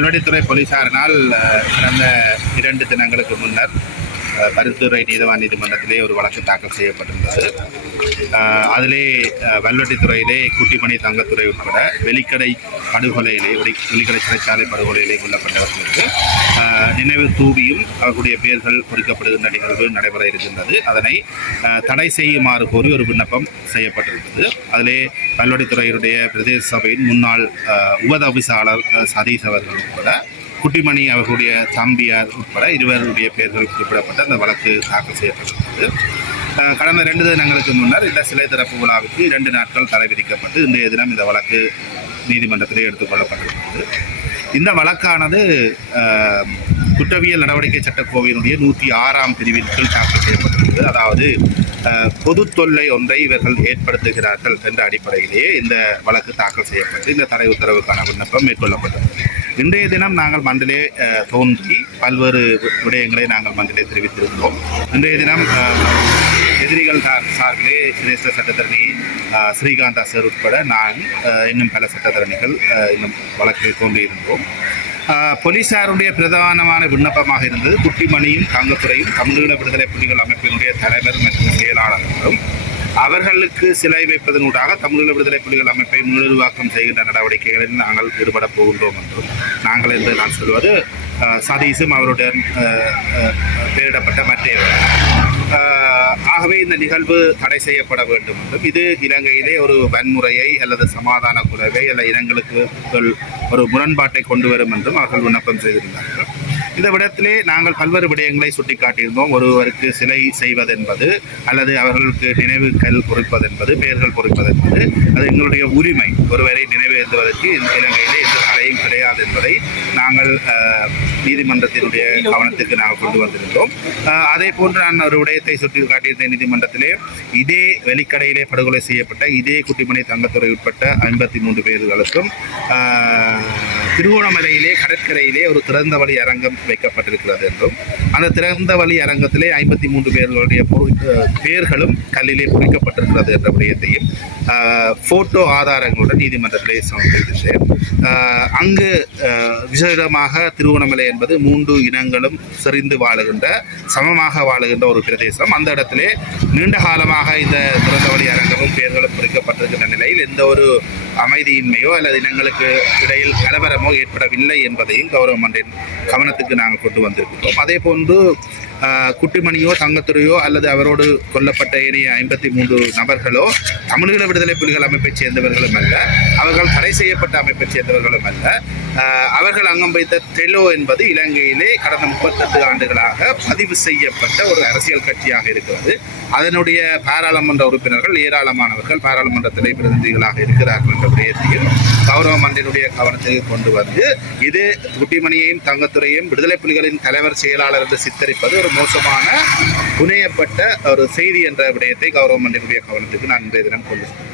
வல்வடித்துறை போலீசாரினால் கடந்த 2 தினங்களுக்கு முன்னர் பருத்துறை நீதவான் நீதிமன்றத்திலே ஒரு வழக்கு தாக்கல் செய்யப்பட்டிருந்தது. அதிலே வல்வெட்டித்துறையிலே குட்டிமணி தங்கத்துறை உட்பட வெளிக்கடை படுகொலையிலே வெளிக்கடை சிறைச்சாலை படுகொலையிலே கொல்லப்பட்டவர்களுக்கு நினைவு தூவியும் அவர்களுடைய பெயர்கள் குறிக்கப்படுகின்ற நிகழ்வு நடைபெற இருக்கின்றது. அதனை தடை செய்யுமாறு கோரி ஒரு விண்ணப்பம் செய்யப்பட்டிருந்தது. அதிலே வல்வெட்டித்துறையினுடைய பிரதேச சபையின் முன்னாள் உபதவிசாளர் சதீஷ் அவர்கள் உட்பட குட்டிமணி அவர்களுடைய தம்பியார் உட்பட 2 பெயர்கள் குறிப்பிடப்பட்ட அந்த வழக்கு தாக்கல் செய்யப்பட்டிருந்தது. கடந்த 2 தினங்களுக்கு முன்னர் இந்த சிலை திறப்பு விழாவுக்கு 2 நாட்கள் தடை விதிக்கப்பட்டு இன்றைய தினம் இந்த வழக்கு நீதிமன்றத்திலே எடுத்துக்கொள்ளப்பட்டிருக்கிறது. இந்த வழக்கானது குற்றவியல் நடவடிக்கை சட்டக்கோவையினுடைய 106ஆம் பிரிவின் கீழ் தாக்கல் செய்யப்பட்டிருக்கிறது. அதாவது பொது தொல்லை ஒன்றை இவர்கள் ஏற்படுத்துகிறார்கள் என்ற அடிப்படையிலேயே இந்த வழக்கு தாக்கல் செய்யப்பட்டு இந்த தடை உத்தரவுக்கான விண்ணப்பம் மேற்கொள்ளப்பட்டது. இன்றைய தினம் நாங்கள் மண்டிலே தோன்றி பல்வேறு விடயங்களை நாங்கள் மண்டிலே தெரிவித்திருந்தோம். இன்றைய தினம் எதிரிகள் சார்பிலே சிரேஷ்ட சட்டத்தரணி ஸ்ரீகாந்தா சார் உட்பட நான் இன்னும் பல சட்டத்தரணிகள் இன்னும் வழக்கில் தோன்றியிருந்தோம். போலீசாருடைய பிரதானமான விண்ணப்பமாக இருந்தது குட்டிமணியும் தங்கத்துறையும் தமிழீழ விடுதலை புலிகள் அமைப்பினுடைய தலைவர் மற்றும் செயலாளர்களும் அவர்களுக்கு சிலை வைப்பதனூடாக தமிழீழ விடுதலை புலிகள் அமைப்பை முழுவாக்கம் செய்கின்ற நடவடிக்கைகளில் நாங்கள் ஈடுபடப் போகின்றோம் என்றும் நாங்கள் என்று நான் சொல்வது சதீஷும் அவருடன் பெயரிடப்பட்ட மற்றவர். ஆகவே இந்த நிகழ்வு தடை செய்யப்பட வேண்டும் என்றும் இது இலங்கையிலே ஒரு வன்முறையை அல்லது சமாதான குலைவை அல்ல இனங்களுக்கு ஒரு முரண்பாட்டை கொண்டு வரும் என்றும் அவர்கள் விண்ணப்பம் செய்திருந்தார்கள். இந்த விடத்திலே நாங்கள் பல்வேறு விடயங்களை சுட்டிக்காட்டியிருந்தோம். ஒருவருக்கு சிலை செய்வதென்பது அல்லது அவர்களுக்கு நினைவுகள் பொறிப்பதென்பது பெயர்கள் பொறிப்பதென்பது அது எங்களுடைய உரிமை. ஒருவரை நினைவேற்றுவதற்கு இலங்கையிலே எந்த தடையும் கிடையாது என்பதை நாங்கள் நீதிமன்றத்தினுடைய கவனத்துக்கு நாங்கள் கொண்டு வந்திருந்தோம். அதே போன்று நான் ஒரு விடயத்தை சுட்டி காட்டியிருந்த நீதிமன்றத்திலே இதே வெளிக்கடையிலே படுகொலை செய்யப்பட்ட இதே குட்டிமணி தங்கத்துறை உட்பட்ட 53 பேர்களுக்கும் திருகோணமலையிலே கடற்கரையிலே ஒரு திறந்த வழி அரங்கம் வைக்கப்பட்டிருக்கிறது என்றும் அந்த திறந்த வழி அரங்கத்திலே 53 பேர்களுடைய பெயர்களும் கல்லிலே பொறிக்கப்பட்டிருக்கிறது என்ற விடயத்தையும் போட்டோ ஆதாரங்களுடன் நீதிமன்றத்திலே சமர்ப்பித்தேன். அங்கு விசேடமாக திருகோணமலை என்பது 3 இனங்களும் செறிந்து வாழுகின்ற சமமாக வாழுகின்ற ஒரு பிரதேசம். அந்த இடத்திலே நீண்ட காலமாக இந்த திறந்த வழி அரங்கமும் பெயர்களும் பொறிக்கப்பட்டிருக்கின்ற நிலையில் எந்த ஒரு அமைதியின்மையோ அல்லது இனங்களுக்கு இடையில் கலவரமோ ஏற்படவில்லை என்பதையும் கௌரவமன்றின் கவனத்துக்கு நாங்கள் கொண்டு வந்திருக்கிறோம். அதே போன்று குட்டிமணியோ தங்கத்துறையோ அல்லது அவரோடு கொல்லப்பட்ட ஏனைய 53 நபர்களோ தமிழீழ விடுதலை புலிகள் அமைப்பைச் சேர்ந்தவர்களும் அல்ல, அவர்கள் தடை செய்யப்பட்ட அமைப்பைச் சேர்ந்தவர்களும் அல்ல. அவர்கள் அங்கம் வைத்த டெலோ என்பது இலங்கையிலே கடந்த 38 ஆண்டுகளாக பதிவு செய்யப்பட்ட ஒரு அரசியல் கட்சியாக இருக்கிறது. அதனுடைய பாராளுமன்ற உறுப்பினர்கள் ஏராளமானவர்கள் பாராளுமன்றத்திலே பிரதிநிதிகளாக இருக்கிறார்கள் என்ற விடயத்தையும் கௌரவமன்றினுடைய கவனத்துக்கு கொண்டு வந்து இது குட்டிமணியையும் தங்கத்துறையும் விடுதலை புலிகளின் தலைவர் செயலாளர் என்று சித்தரிப்பது ஒரு மோசமான புனையப்பட்ட ஒரு செய்தி என்ற விடயத்தை கௌரவமன்றினுடைய கவனத்துக்கு நான் இன்றைய தினம்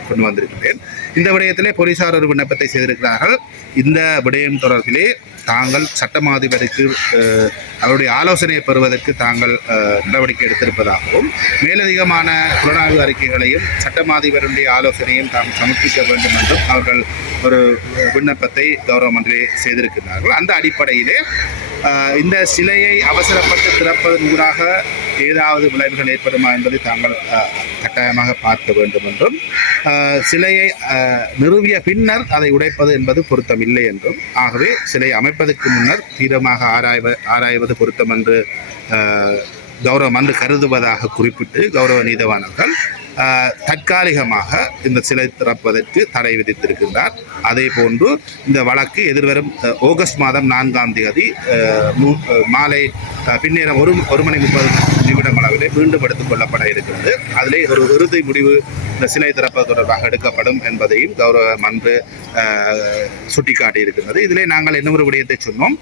கொண்டு வந்திருக்கிறேன். இந்த விடயத்திலே போலீசார் ஒரு விண்ணப்பத்தை செய்திருக்கிறார்கள். இந்த விடயம் தொடர்பிலே தாங்கள் சட்டமாதிபருக்கு அவருடைய ஆலோசனையை பெறுவதற்கு தாங்கள் நடவடிக்கை எடுத்திருப்பதாகவும் மேலதிகமான புலனாய்வு அறிக்கைகளையும் சட்டமாதிபருடைய ஆலோசனையும் தாங்கள் சமர்ப்பிக்க வேண்டும் என்றும் அவர்கள் ஒரு விண்ணப்பத்தை கௌரவமன்றி செய்திருக்கிறார்கள். அந்த அடிப்படையிலே இந்த சிலையை அவசரப்பட்டு திறப்பதன் ஊடாக ஏதாவது விளைவுகள் ஏற்படுமா என்பதை தாங்கள் கட்டாயமாக பார்க்க வேண்டும் என்றும் சிலையை நிறுவிய பின்னர் அதை உடைப்பது என்பது பொருத்தமில்லை என்றும் ஆகவே சிலை அமைப்பதற்கு முன்னர் தீவிரமாக ஆராய்வது பொருத்தம் என்று கௌரவமன்று கருதுவதாக குறிப்பிட்டு கௌரவ நீதவானர்கள் தற்காலிகமாக இந்த சிலை திறப்பதற்கு தடை விதித்திருக்கின்றார். அதே போன்று இந்த வழக்கு எதிர்வரும் ஆகஸ்ட் மாதம் 4ஆம் தேதி மாலை பின்னேரம் 1:30 அளவிலே மீண்டும் எடுத்துக் கொள்ளப்பட இருக்கிறது. அதிலே ஒரு இறுதி முடிவு இந்த சிலை திறப்பது தொடர்பாக எடுக்கப்படும் என்பதையும் கௌரவ மன்று சுட்டிக்காட்டி இருக்கிறது. இதிலே நாங்கள் என்ன ஒரு விடயத்தை சொன்னோம்,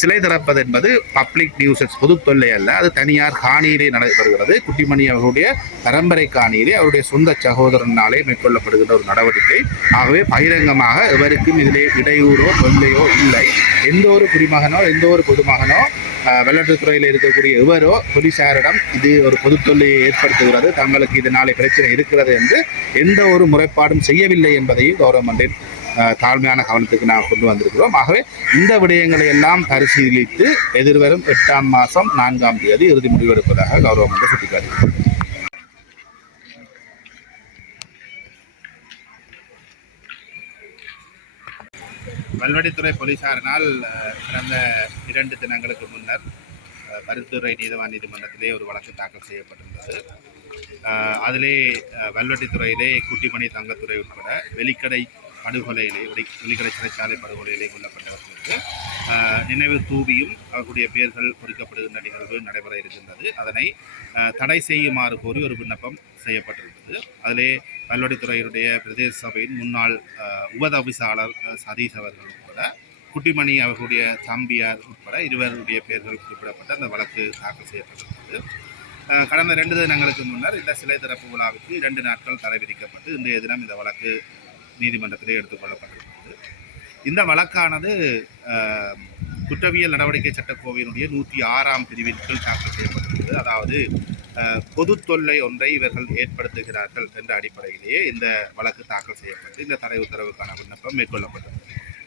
சிலை திறப்பது என்பது பப்ளிக் நியூசன்ஸ் பொது தொல்லை அல்ல, அது தனியார் காணியிலே நடைபெறுகிறது. குட்டிமணி அவர்களுடைய பரம்பரை காணியிலே அவருடைய சொந்த சகோதரனாலே மேற்கொள்ளப்படுகின்ற ஒரு நடவடிக்கை. ஆகவே பகிரங்கமாக எவருக்கும் இதிலே இடையூறோ தொல்லையோ இல்லை. எந்த ஒரு குடிமகனோ எந்த ஒரு பொதுமகனோ வெள்ளாட்டுத்துறையில் இருக்கக்கூடிய எவரோ போலீசாரிடம் இது ஒரு பொது தொல்லையை ஏற்படுத்துகிறது, தங்களுக்கு இதனாலே பிரச்சனை இருக்கிறது என்று எந்த ஒரு முறைப்பாடும் செய்யவில்லை என்பதையும் கௌரவமன்றின் தாழ்மையான கவனத்துக்கு நாம் கொண்டு வந்திருக்கிறோம். ஆகவே இந்த விடயங்களை எல்லாம் பரிசீலித்து எதிர்வரும் 8ஆம் மாதம் 4ஆம் தேதி இறுதி முடிவெடுப்பதாக கௌரவம் என்று சுட்டிக்காட்டினார். வல்வடித்துறை போலீசாரினால் கடந்த 2 தினங்களுக்கு முன்னர் பருத்துறை நீதவான் நீதிமன்றத்திலே ஒரு வழக்கு தாக்கல் செய்யப்பட்டிருந்தது. அதிலே வல்வெட்டித்துறையிலே குட்டிமணி தங்கத்துறை உட்பட வெளிக்கடை படுகொலையிலே வெளிக்கடை சிறைச்சாலை படுகொலையிலே கொல்லப்பட்டவர்களுக்கு நினைவு தூவியும் அவர்களுடைய பெயர்கள் குறிக்கப்படுகின்ற நிகழ்வு நடைபெற இருக்கின்றது. அதனை தடை செய்யுமாறு கோரி ஒரு விண்ணப்பம் செய்யப்பட்டிருந்தது. அதிலே வல்வெட்டித்துறையினுடைய பிரதேச சபையின் முன்னாள் உபதவிசாளர் சதீஷ் அவர்கள் உட்பட குட்டிமணி அவர்களுடைய தம்பியார் உட்பட இருவருடைய பெயர்கள் குறிப்பிடப்பட்ட அந்த வழக்கு தாக்கல் செய்யப்பட்டிருந்தது. கடந்த 2 தினங்களுக்கு முன்னர் இந்த சிலை திறப்பு விழாவுக்கு 2 நாட்கள் தடை விதிக்கப்பட்டு இன்றைய தினம் இந்த வழக்கு நீதிமன்றத்திலே எடுத்துக்கொள்ளப்பட்டிருக்கிறது. இந்த வழக்கானது குற்றவியல் நடவடிக்கை சட்டக்கோவையினுடைய 106ஆம் பிரிவின் கீழ் தாக்கல் செய்யப்பட்டிருக்கிறது. அதாவது பொது தொல்லை ஒன்றை இவர்கள் ஏற்படுத்துகிறார்கள் என்ற அடிப்படையிலேயே இந்த வழக்கு தாக்கல் செய்யப்பட்டு இந்த தடை உத்தரவுக்கான விண்ணப்பம் மேற்கொள்ளப்பட்டது.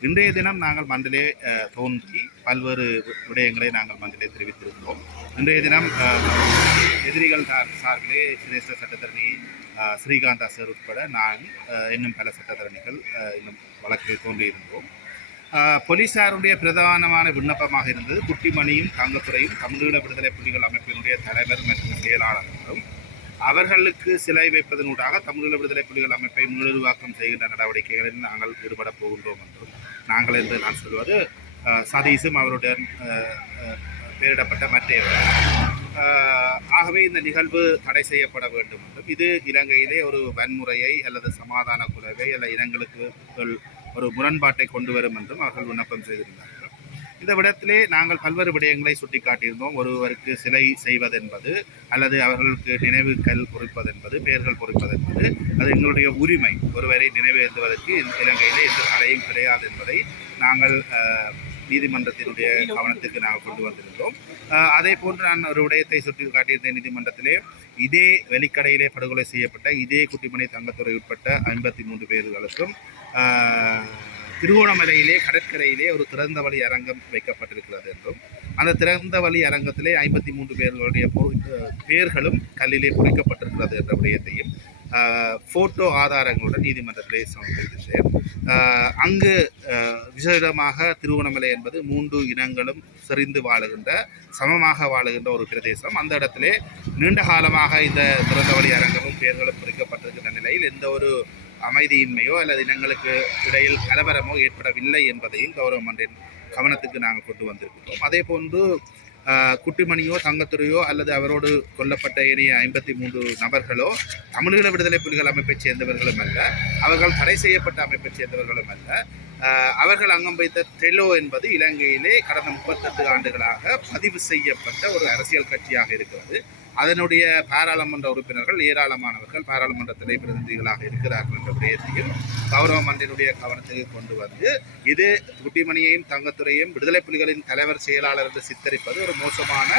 இன்றைய தினம் நாங்கள் மண்டிலே தோன்றி பல்வேறு விடயங்களை நாங்கள் மண்டிலே தெரிவித்திருக்கிறோம். இன்றைய தினம் எதிரிகள் சார்பிலே சிரேஷ்ட சட்டத்தரணி ஸ்ரீகாந்தா சார் உட்பட நான் இன்னும் பல சட்டத்தரணிகள் இன்னும் வழக்கில் தோன்றியிருந்தோம். போலீசாருடைய பிரதானமான விண்ணப்பமாக இருந்தது குட்டிமணியும் தங்கத்துறையும் தமிழீழ விடுதலை புலிகள் அமைப்பினுடைய தலைவர் மற்றும் செயலாளர்களும் அவர்களுக்கு சிலை வைப்பதனூடாக தமிழீழ விடுதலை புலிகள் அமைப்பை முழுவாக்கம் செய்கின்ற நடவடிக்கைகளில் நாங்கள் ஈடுபட போகின்றோம் என்றும் நாங்கள் என்று நான் சொல்வது சதீஷும் அவருடன் பெயரிடப்பட்ட மற்றவர். ஆகவே இந்த நிகழ்வு தடை செய்யப்பட வேண்டும் என்றும் இது இலங்கையிலே ஒரு வன்முறையை அல்லது சமாதான குறைவை அல்ல இனங்களுக்கு ஒரு முரண்பாட்டை கொண்டு வரும் என்றும் அவர்கள் விண்ணப்பம் செய்திருந்தார்கள். இந்த விடத்திலே நாங்கள் பல்வேறு விடயங்களை சுட்டிக்காட்டியிருந்தோம். ஒருவருக்கு சிலை செய்வதென்பது அல்லது அவர்களுக்கு நினைவுகள் பொறிப்பதென்பது பெயர்கள் பொறிப்பதென்பது அது எங்களுடைய உரிமை. ஒருவரை நினைவேந்துவதற்கு இலங்கையிலே எந்த தடையும் கிடையாது என்பதை நாங்கள் நீதிமன்றத்தினுடைய கவனத்துக்கு நாங்கள் கொண்டு வந்திருந்தோம். அதே போன்று நான் ஒரு விடயத்தை சுட்டி காட்டியிருந்தேன் நீதிமன்றத்திலே. இதே வெளிக்கடையிலே படுகொலை செய்யப்பட்ட இதே குட்டிமணி தங்கத்துறை உட்பட்ட 53 பேர்களுக்கும் திருகோணமலையிலே கடற்கரையிலே ஒரு திறந்த வழி அரங்கம் வைக்கப்பட்டிருக்கிறது என்றும் அந்த திறந்த வழி அரங்கத்திலே 53 பேர்களுடைய பெயர்களும் கல்லிலே பொறிக்கப்பட்டிருக்கிறது என்ற விடயத்தையும் ஃபோட்டோ ஆதாரங்களுடன் நீதிமன்றத்திலே சமர்ப்பித்தேன். அங்கு விசேடமாக திருகோணமலை என்பது 3 இனங்களும் செறிந்து வாழுகின்ற சமமாக வாழுகின்ற ஒரு பிரதேசம். அந்த இடத்திலே நீண்ட காலமாக இந்த திறந்த வழி அரங்கமும் பெயர்களும் பொறிக்கப்பட்டிருக்கின்ற நிலையில் எந்த ஒரு அமைதியின்மையோ அல்லது இனங்களுக்கு இடையில் கலவரமோ ஏற்படவில்லை என்பதையும் கௌரவமன்றின் கவனத்துக்கு நாங்கள் கொண்டு வந்திருக்கிறோம். அதே போன்று குட்டிமணியோ தங்கத்துறையோ அல்லது அவரோடு கொல்லப்பட்ட ஏனைய 53 நபர்களோ தமிழீழ விடுதலை புலிகள் அமைப்பைச் சேர்ந்தவர்களும் அல்ல, அவர்கள் தடை செய்யப்பட்ட அமைப்பைச் சேர்ந்தவர்களும் அல்ல. அவர்கள் அங்கம் வைத்த டெலோ என்பது இலங்கையிலே கடந்த 38 ஆண்டுகளாக பதிவு செய்யப்பட்ட ஒரு அரசியல் கட்சியாக இருக்கிறது. அதனுடைய பாராளுமன்ற உறுப்பினர்கள் ஏராளமானவர்கள் பாராளுமன்றத்திலே பிரதிநிதிகளாக இருக்கிறார்கள் என்ற விடயத்தையும் கௌரவ மன்றினுடைய கவனத்துக்கு கொண்டு வந்து இது குட்டிமணியையும் தங்கத்துறையும் விடுதலை புலிகளின் தலைவர் செயலாளர் என்று சித்தரிப்பது ஒரு மோசமான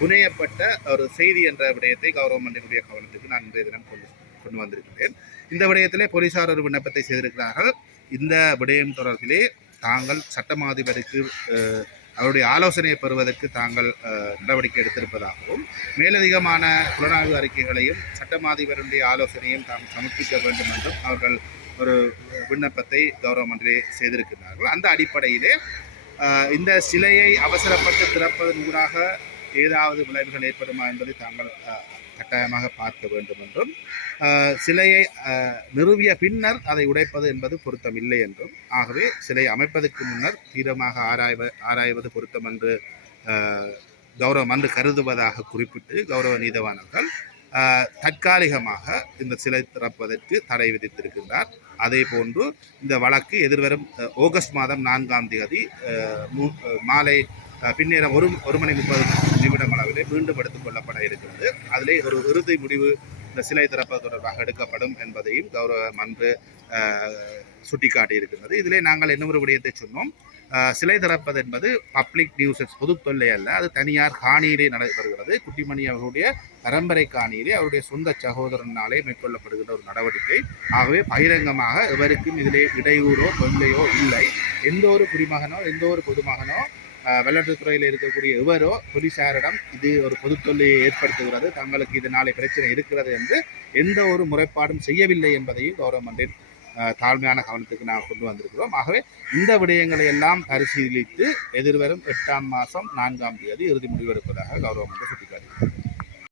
புனையப்பட்ட ஒரு செய்தி என்ற விடயத்தை கௌரவ மன்றினுடைய கவனத்துக்கு நான் இன்றைய தினம் கொண்டு வந்திருக்கிறேன். இந்த விடயத்திலே போலீசார் ஒரு விண்ணப்பத்தை செய்திருக்கிறார்கள். இந்த விடயம் தொடர்பிலே தாங்கள் சட்டமாதிபருக்கு அவருடைய ஆலோசனையை பெறுவதற்கு தாங்கள் நடவடிக்கை எடுத்திருப்பதாகவும் மேலதிகமான புலனாய்வு அறிக்கைகளையும் சட்டமாதிபருடைய ஆலோசனையும் தாங்கள் சமர்ப்பிக்க வேண்டும் என்றும் அவர்கள் ஒரு விண்ணப்பத்தை கௌரவ மன்றிலே செய்திருக்கிறார்கள். அந்த அடிப்படையிலே இந்த சிலையை அவசரப்பட்டு திறப்பதன் ஊடாக ஏதாவது விளைவுகள் ஏற்படுமா என்பதை தாங்கள் கட்டாயமாக பார்க்க வேண்டும் என்றும் சிலையை நிறுவிய பின்னர் அதை உடைப்பது என்பது பொருத்தமில்லை என்றும் ஆகவே சிலை அமைப்பதற்கு முன்னர் தீவிரமாக ஆராய்வது பொருத்தம் என்று கௌரவ மன்று கருதுவதாக குறிப்பிட்டு கௌரவ நீதவானர்கள் தற்காலிகமாக இந்த சிலை திறப்பதற்கு தடை விதித்திருக்கின்றார். அதே போன்று இந்த வழக்கு எதிர்வரும் ஆகஸ்ட் மாதம் 4ஆம் தேதி மாலை பின்னேரம் 1 மணி 30 நிமிடம் அளவிலே மீண்டும் எடுத்துக் கொள்ளப்பட இருக்கிறது. அதிலே ஒரு இறுதி முடிவு இந்த சிலை திறப்பது தொடர்பாக எடுக்கப்படும் என்பதையும் கௌரவ மன்று சுட்டிக்காட்டி இருக்கின்றது. இதிலே நாங்கள் என்ன ஒரு விடயத்தை சொன்னோம், சிலை திறப்பது என்பது பப்ளிக் நியூசன்ஸ், பொது தொல்லை அல்ல, அது தனியார் காணியிலே நடைபெறுகிறது. குட்டிமணி அவர்களுடைய பரம்பரை காணியிலே அவருடைய சொந்த சகோதரனாலே மேற்கொள்ளப்படுகின்ற ஒரு நடவடிக்கை. ஆகவே பகிரங்கமாக எவருக்கும் இதிலே இடையூறோ தொல்லையோ இல்லை. எந்த ஒரு குடிமகனோ எந்த ஒரு பொதுமகனோ விளையாட்டுத்துறையில் இருக்கக்கூடிய எவரோ போலீசாரிடம் இது ஒரு பொது தொல்லையை ஏற்படுத்துகிறது, தங்களுக்கு இதனாலே பிரச்சனை இருக்கிறது என்று எந்த ஒரு முறைப்பாடும் செய்யவில்லை என்பதையும் கௌரவமன்றின் தாழ்மையான கவனத்துக்கு நாம் கொண்டு வந்திருக்கிறோம். ஆகவே இந்த விடயங்களை எல்லாம் பரிசீலித்து எதிர்வரும் 8ஆம் மாதம் 4ஆம் தேதி இறுதி முடிவெடுப்பதாக கௌரவமன்றம் சுட்டிக்காட்டினார்.